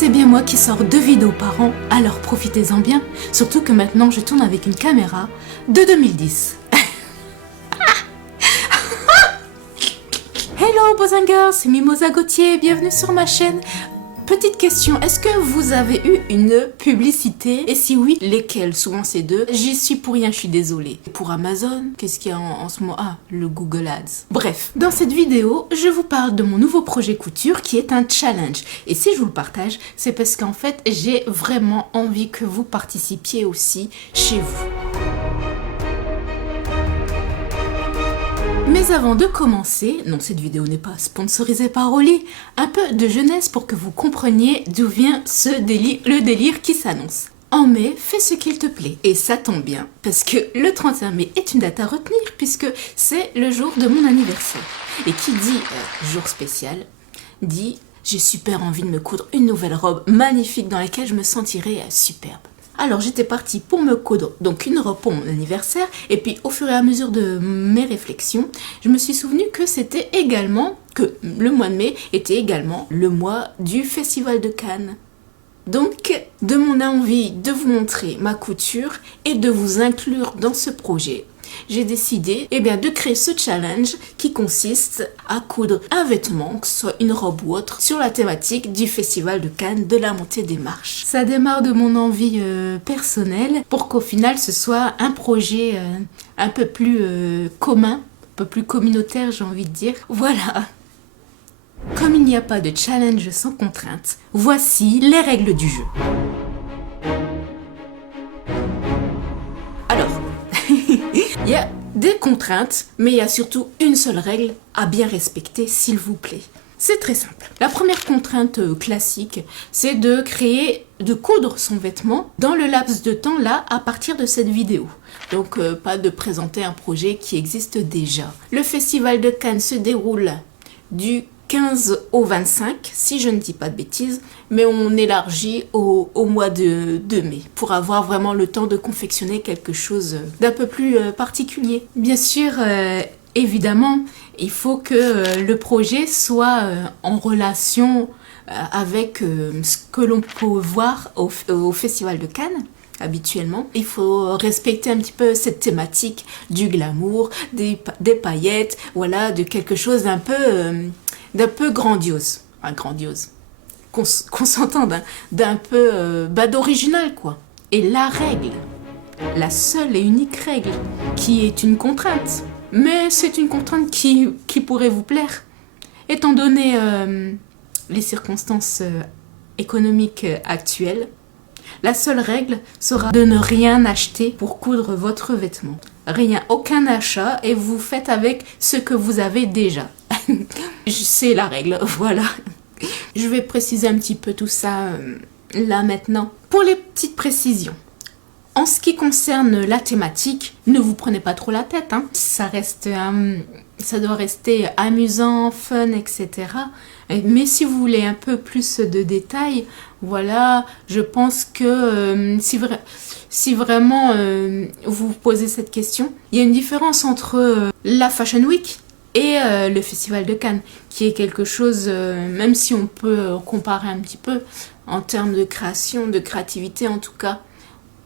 c'est bien moi qui sors 2 vidéos par an, alors profitez-en bien. Surtout que maintenant je tourne avec une caméra de 2010. Hello boys and girls, c'est Mimosa Gauthier, bienvenue sur ma chaîne. Petite question, est-ce que vous avez eu une publicité? Et si oui, lesquelles? Souvent c'est 2. J'y suis pour rien, je suis désolée. Pour Amazon, qu'est-ce qu'il y a en ce moment? Ah, le Google Ads. Bref, dans cette vidéo, je vous parle de mon nouveau projet couture qui est un challenge. Et si je vous le partage, c'est parce qu'en fait, j'ai vraiment envie que vous participiez aussi chez vous. Mais avant de commencer, non cette vidéo n'est pas sponsorisée par Oli, un peu de jeunesse pour que vous compreniez d'où vient le délire qui s'annonce. En mai, fais ce qu'il te plaît. Et ça tombe bien, parce que le 31 mai est une date à retenir, puisque c'est le jour de mon anniversaire. Et qui dit jour spécial, dit j'ai super envie de me coudre une nouvelle robe magnifique dans laquelle je me sentirai superbe. Alors j'étais partie pour me coudre donc une robe pour mon anniversaire et puis au fur et à mesure de mes réflexions, je me suis souvenu que c'était également, que le mois de mai était également le mois du Festival de Cannes. Donc de mon envie de vous montrer ma couture et de vous inclure dans ce projet, j'ai décidé de créer ce challenge qui consiste à coudre un vêtement, que ce soit une robe ou autre, sur la thématique du Festival de Cannes de la montée des marches. Ça démarre de mon envie personnelle pour qu'au final ce soit un projet un peu plus commun, un peu plus communautaire j'ai envie de dire. Voilà. Comme il n'y a pas de challenge sans contrainte, voici les règles du jeu. Il y a des contraintes, mais il y a surtout une seule règle à bien respecter, s'il vous plaît. C'est très simple. La première contrainte classique, c'est de coudre son vêtement dans le laps de temps là, à partir de cette vidéo. Donc, pas de présenter un projet qui existe déjà. Le Festival de Cannes se déroule du 15 au 25, si je ne dis pas de bêtises, mais on élargit au mois de mai pour avoir vraiment le temps de confectionner quelque chose d'un peu plus particulier. Bien sûr, évidemment, il faut que le projet soit en relation avec ce que l'on peut voir au Festival de Cannes. Habituellement, il faut respecter un petit peu cette thématique du glamour, des paillettes, voilà, de quelque chose d'un peu grandiose, qu'on s'entende, d'un peu d'original quoi. Et la règle, la seule et unique règle, qui est une contrainte, mais c'est une contrainte qui pourrait vous plaire, étant donné les circonstances économiques actuelles. La seule règle sera de ne rien acheter pour coudre votre vêtement. Rien, aucun achat et vous faites avec ce que vous avez déjà. C'est la règle, voilà. Je vais préciser un petit peu tout ça là maintenant. Pour les petites précisions, en ce qui concerne la thématique, ne vous prenez pas trop la tête. Hein. Ça doit rester amusant, fun, etc. Mais si vous voulez un peu plus de détails, voilà, je pense que si vraiment vous vous posez cette question, il y a une différence entre la Fashion Week et le Festival de Cannes, qui est quelque chose, même si on peut comparer un petit peu en termes de création, de créativité en tout cas,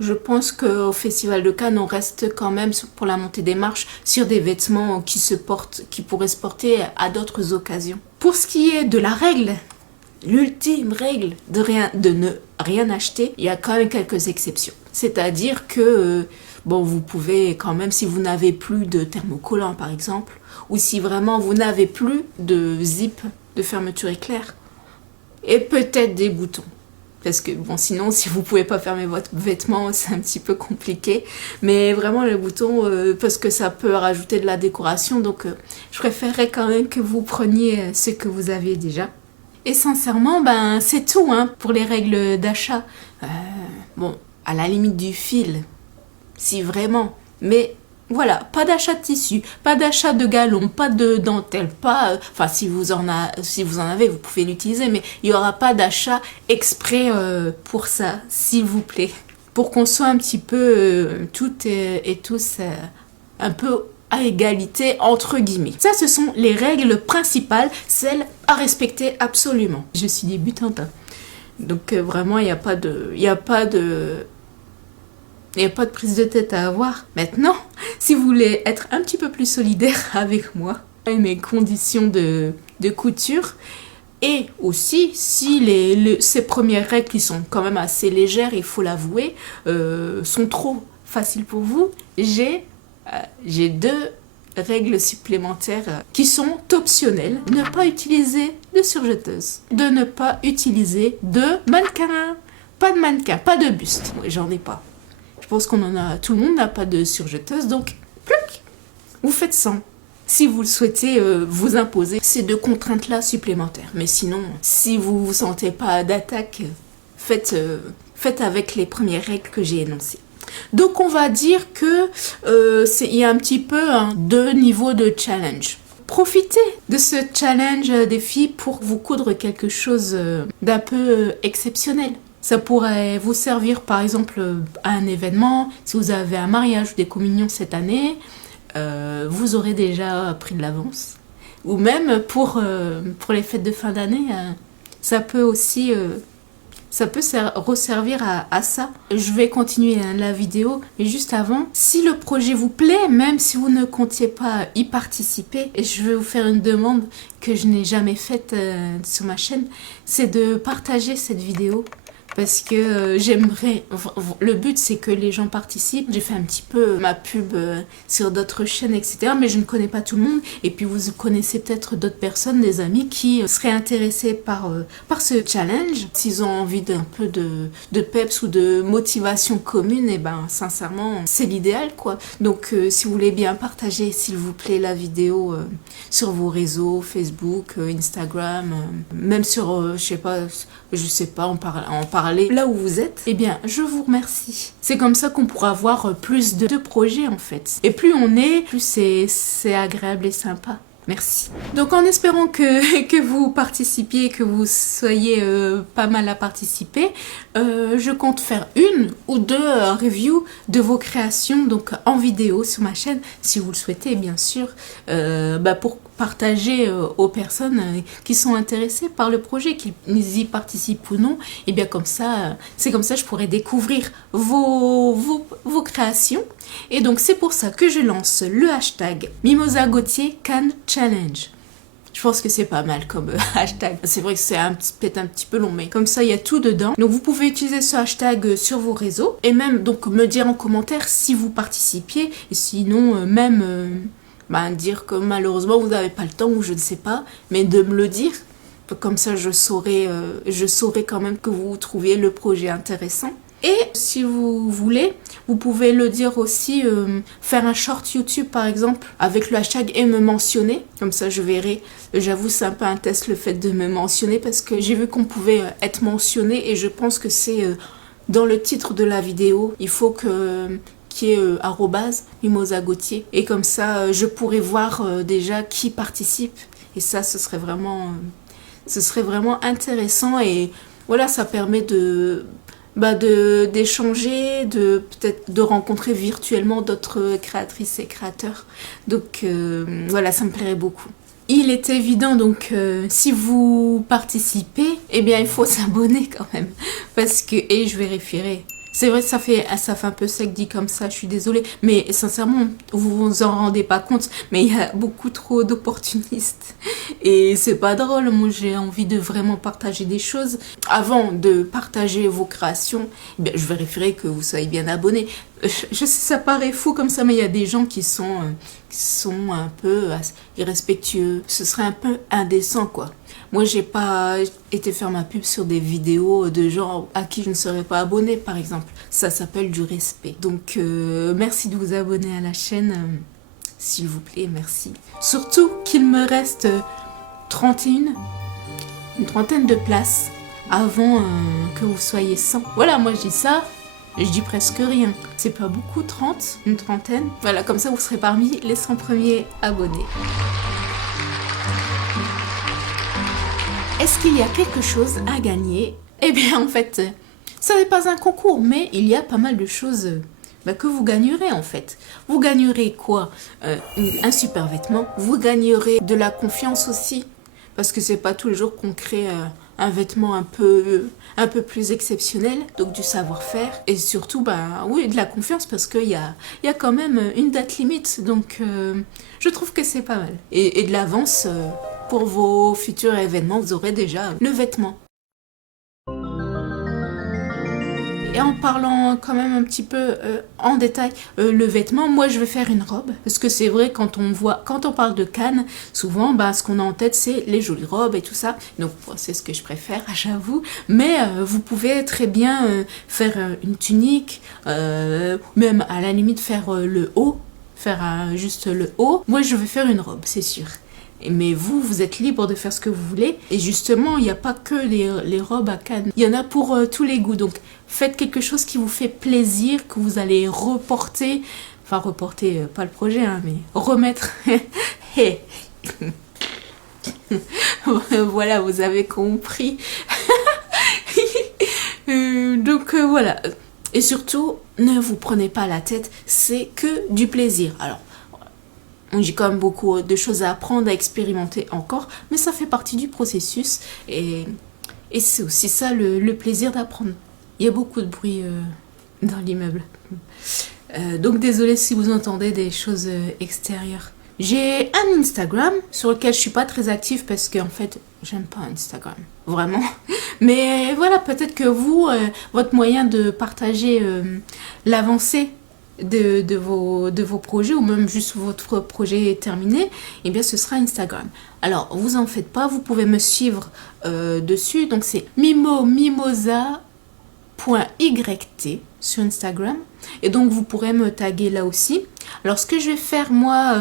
je pense qu'au Festival de Cannes, on reste quand même pour la montée des marches sur des vêtements qui pourraient se porter à d'autres occasions. Pour ce qui est de la règle, l'ultime règle de ne rien acheter, il y a quand même quelques exceptions. C'est-à-dire que vous pouvez quand même, si vous n'avez plus de thermocollant par exemple, ou si vraiment vous n'avez plus de zip de fermeture éclair, et peut-être des boutons. Parce que sinon, si vous pouvez pas fermer votre vêtement, c'est un petit peu compliqué. Mais vraiment, les boutons, parce que ça peut rajouter de la décoration. Donc, je préférerais quand même que vous preniez ce que vous avez déjà. Et sincèrement, c'est tout pour les règles d'achat. À la limite du fil, si vraiment. Mais voilà, pas d'achat de tissu, pas d'achat de galon, pas de dentelle, si vous en avez, vous pouvez l'utiliser, mais il n'y aura pas d'achat exprès pour ça, s'il vous plaît. Pour qu'on soit un petit peu toutes et tous un peu à égalité entre guillemets. Ça, ce sont les règles principales, celles à respecter absolument. Je suis débutante. Donc vraiment, il n'y a pas de... Il n'y a pas de prise de tête à avoir. Maintenant, si vous voulez être un petit peu plus solidaire avec moi et mes conditions de couture, et aussi si ces premières règles qui sont quand même assez légères, il faut l'avouer, sont trop faciles pour vous, j'ai 2 règles supplémentaires qui sont optionnelles. Ne pas utiliser de surjeteuse. De ne pas utiliser de mannequin. Pas de mannequin, pas de buste. Ouais, j'en ai pas. Je pense qu'on en a, tout le monde n'a pas de surjeteuse, donc plouc, vous faites sans. Si vous le souhaitez vous imposer ces 2 contraintes-là supplémentaires. Mais sinon, si vous ne vous sentez pas d'attaque, faites avec les premières règles que j'ai énoncées. Donc on va dire que il y a un petit peu 2 niveaux de challenge. Profitez de ce challenge des filles pour vous coudre quelque chose d'un peu exceptionnel. Ça pourrait vous servir par exemple à un événement, si vous avez un mariage ou des communions cette année, vous aurez déjà pris de l'avance. Ou même pour les fêtes de fin d'année, ça peut aussi resservir à ça. Je vais continuer la vidéo, mais juste avant, si le projet vous plaît, même si vous ne comptiez pas y participer, et je vais vous faire une demande que je n'ai jamais faite sur ma chaîne, c'est de partager cette vidéo. Parce que j'aimerais... Le but, c'est que les gens participent. J'ai fait un petit peu ma pub sur d'autres chaînes, etc. Mais je ne connais pas tout le monde. Et puis, vous connaissez peut-être d'autres personnes, des amis, qui seraient intéressés par ce challenge. S'ils ont envie d'un peu de peps ou de motivation commune, et ben, sincèrement, c'est l'idéal, quoi. Donc, si vous voulez bien partager, s'il vous plaît, la vidéo sur vos réseaux, Facebook, Instagram, même sur, je sais pas, en parler là où vous êtes, eh bien, je vous remercie. C'est comme ça qu'on pourra avoir plus de projets, en fait. Et plus on est, plus c'est agréable et sympa. Merci. Donc en espérant que vous participiez, que vous soyez pas mal à participer, je compte faire 1 ou 2 reviews de vos créations donc en vidéo sur ma chaîne, si vous le souhaitez bien sûr, pour partager aux personnes qui sont intéressées par le projet, qu'ils y participent ou non, et bien comme ça, c'est comme ça que je pourrais découvrir vos créations. Et donc c'est pour ça que je lance le hashtag Mimosa Gauthier Can Challenge. Je pense que c'est pas mal comme hashtag. C'est vrai que c'est peut-être un petit peu long, mais comme ça il y a tout dedans. Donc vous pouvez utiliser ce hashtag sur vos réseaux et même donc me dire en commentaire si vous participiez, et sinon dire que malheureusement vous n'avez pas le temps ou je ne sais pas, mais de me le dire. Comme ça je saurai quand même que vous trouviez le projet intéressant. Et si vous voulez, vous pouvez le dire aussi, faire un short YouTube par exemple avec le hashtag et me mentionner. Comme ça je verrai. J'avoue c'est un peu un test le fait de me mentionner parce que j'ai vu qu'on pouvait être mentionné et je pense que c'est dans le titre de la vidéo. Il faut qu'il y ait @Mimosa Gauthier. Et comme ça je pourrai voir déjà qui participe. Et ça ce serait vraiment intéressant et voilà, ça permet d'échanger, peut-être de rencontrer virtuellement d'autres créatrices et créateurs. Donc voilà, ça me plairait beaucoup. Il est évident donc si vous participez, eh bien il faut s'abonner quand même parce que, et je vérifierai. C'est vrai que ça fait un peu sec dit comme ça, je suis désolée. Mais sincèrement, vous vous en rendez pas compte. Mais il y a beaucoup trop d'opportunistes. Et c'est pas drôle. Moi, j'ai envie de vraiment partager des choses. Avant de partager vos créations, eh bien, je vérifierai que vous soyez bien abonnés. Je sais, ça paraît fou comme ça, mais il y a des gens qui sont un peu irrespectueux. Ce serait un peu indécent, quoi. Moi, j'ai pas été faire ma pub sur des vidéos de gens à qui je ne serais pas abonnée, par exemple. Ça s'appelle du respect. Donc, merci de vous abonner à la chaîne. S'il vous plaît, merci. Surtout qu'il me reste une trentaine de places avant que vous soyez 100. Voilà, moi, je dis ça. Je dis presque rien. C'est pas beaucoup, 30, une trentaine. Voilà, comme ça, vous serez parmi les 100 premiers abonnés. Est-ce qu'il y a quelque chose à gagner? Eh bien, en fait, ça n'est pas un concours, mais il y a pas mal de choses que vous gagnerez, en fait. Vous gagnerez quoi? Un super vêtement. Vous gagnerez de la confiance aussi. Parce que c'est pas tous les jours qu'on crée un vêtement un peu plus exceptionnel, donc du savoir-faire et surtout oui, de la confiance parce qu'il y a quand même une date limite, donc je trouve que c'est pas mal. Et de l'avance, pour vos futurs événements, vous aurez déjà le vêtement. Et en parlant quand même un petit peu en détail le vêtement, moi je vais faire une robe. Parce que c'est vrai, quand on parle de Cannes, souvent ce qu'on a en tête c'est les jolies robes et tout ça. Donc c'est ce que je préfère, j'avoue. Mais vous pouvez très bien faire une tunique, même à la limite faire le haut, faire juste le haut. Moi je vais faire une robe, c'est sûr. Mais vous êtes libre de faire ce que vous voulez. Et justement, il n'y a pas que les robes à Cannes. Il y en a pour tous les goûts. Donc, faites quelque chose qui vous fait plaisir, que vous allez reporter. Enfin, reporter, pas le projet, hein, mais remettre. Voilà, vous avez compris. Donc, voilà. Et surtout, ne vous prenez pas la tête. C'est que du plaisir. Alors, j'ai quand même beaucoup de choses à apprendre, à expérimenter encore, mais ça fait partie du processus et c'est aussi ça le plaisir d'apprendre. Il y a beaucoup de bruit dans l'immeuble. Donc désolée si vous entendez des choses extérieures. J'ai un Instagram sur lequel je suis pas très active parce qu'en fait, j'aime pas Instagram, vraiment. Mais voilà, peut-être que vous, votre moyen de partager l'avancée de vos projets ou même juste votre projet est terminé, et bien ce sera Instagram. Alors vous en faites pas, vous pouvez me suivre dessus, donc c'est mimosa.yt sur Instagram et donc vous pourrez me taguer là aussi. Alors ce que je vais faire moi,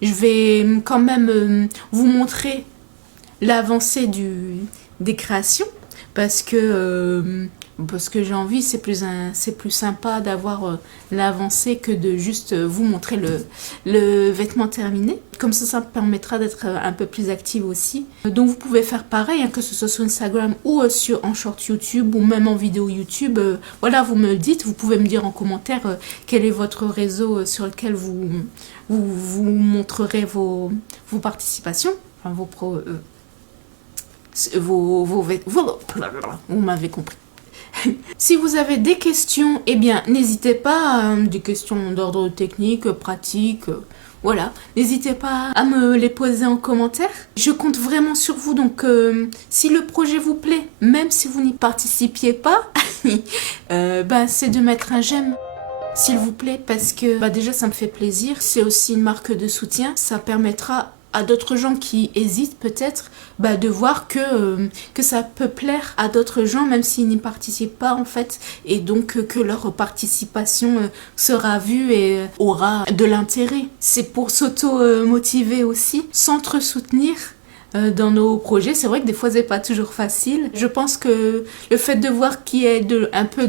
je vais quand même vous montrer l'avancée des créations parce que j'ai envie, c'est plus sympa d'avoir l'avancée que de juste vous montrer le vêtement terminé. Comme ça me permettra d'être un peu plus active aussi. Donc vous pouvez faire pareil, hein, que ce soit sur Instagram ou en short YouTube ou même en vidéo YouTube. Voilà, vous me dites, vous pouvez me dire en commentaire quel est votre réseau sur lequel vous montrerez vos participations, enfin vous m'avez compris. Si vous avez des questions, eh bien, n'hésitez pas, des questions d'ordre technique, pratique, voilà. N'hésitez pas à me les poser en commentaire. Je compte vraiment sur vous, donc si le projet vous plaît, même si vous n'y participiez pas, c'est de mettre un j'aime. S'il vous plaît, parce que déjà ça me fait plaisir, c'est aussi une marque de soutien, ça permettra à d'autres gens qui hésitent peut-être de voir que ça peut plaire à d'autres gens même s'ils n'y participent pas en fait, et donc que leur participation sera vue et aura de l'intérêt. C'est pour s'auto-motiver aussi, s'entre-soutenir dans nos projets. C'est vrai que des fois c'est pas toujours facile. Je pense que le fait de voir qu'il y ait un peu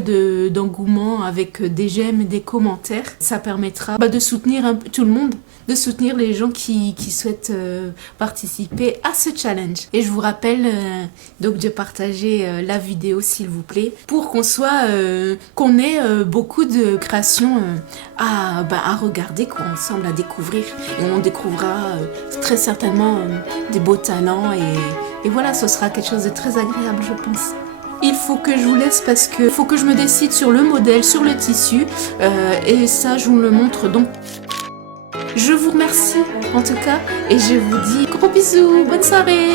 d'engouement avec des j'aime et des commentaires, ça permettra de soutenir un peu tout le monde, de soutenir les gens qui souhaitent participer à ce challenge. Et je vous rappelle donc de partager la vidéo s'il vous plaît, pour qu'on ait beaucoup de créations à regarder, ensemble à découvrir. Et on découvrira très certainement des beaux talents et voilà, ce sera quelque chose de très agréable, je pense. Il faut que je vous laisse parce que faut que je me décide sur le modèle, sur le tissu et ça je vous le montre donc. Je vous remercie en tout cas et je vous dis gros bisous, bonne soirée.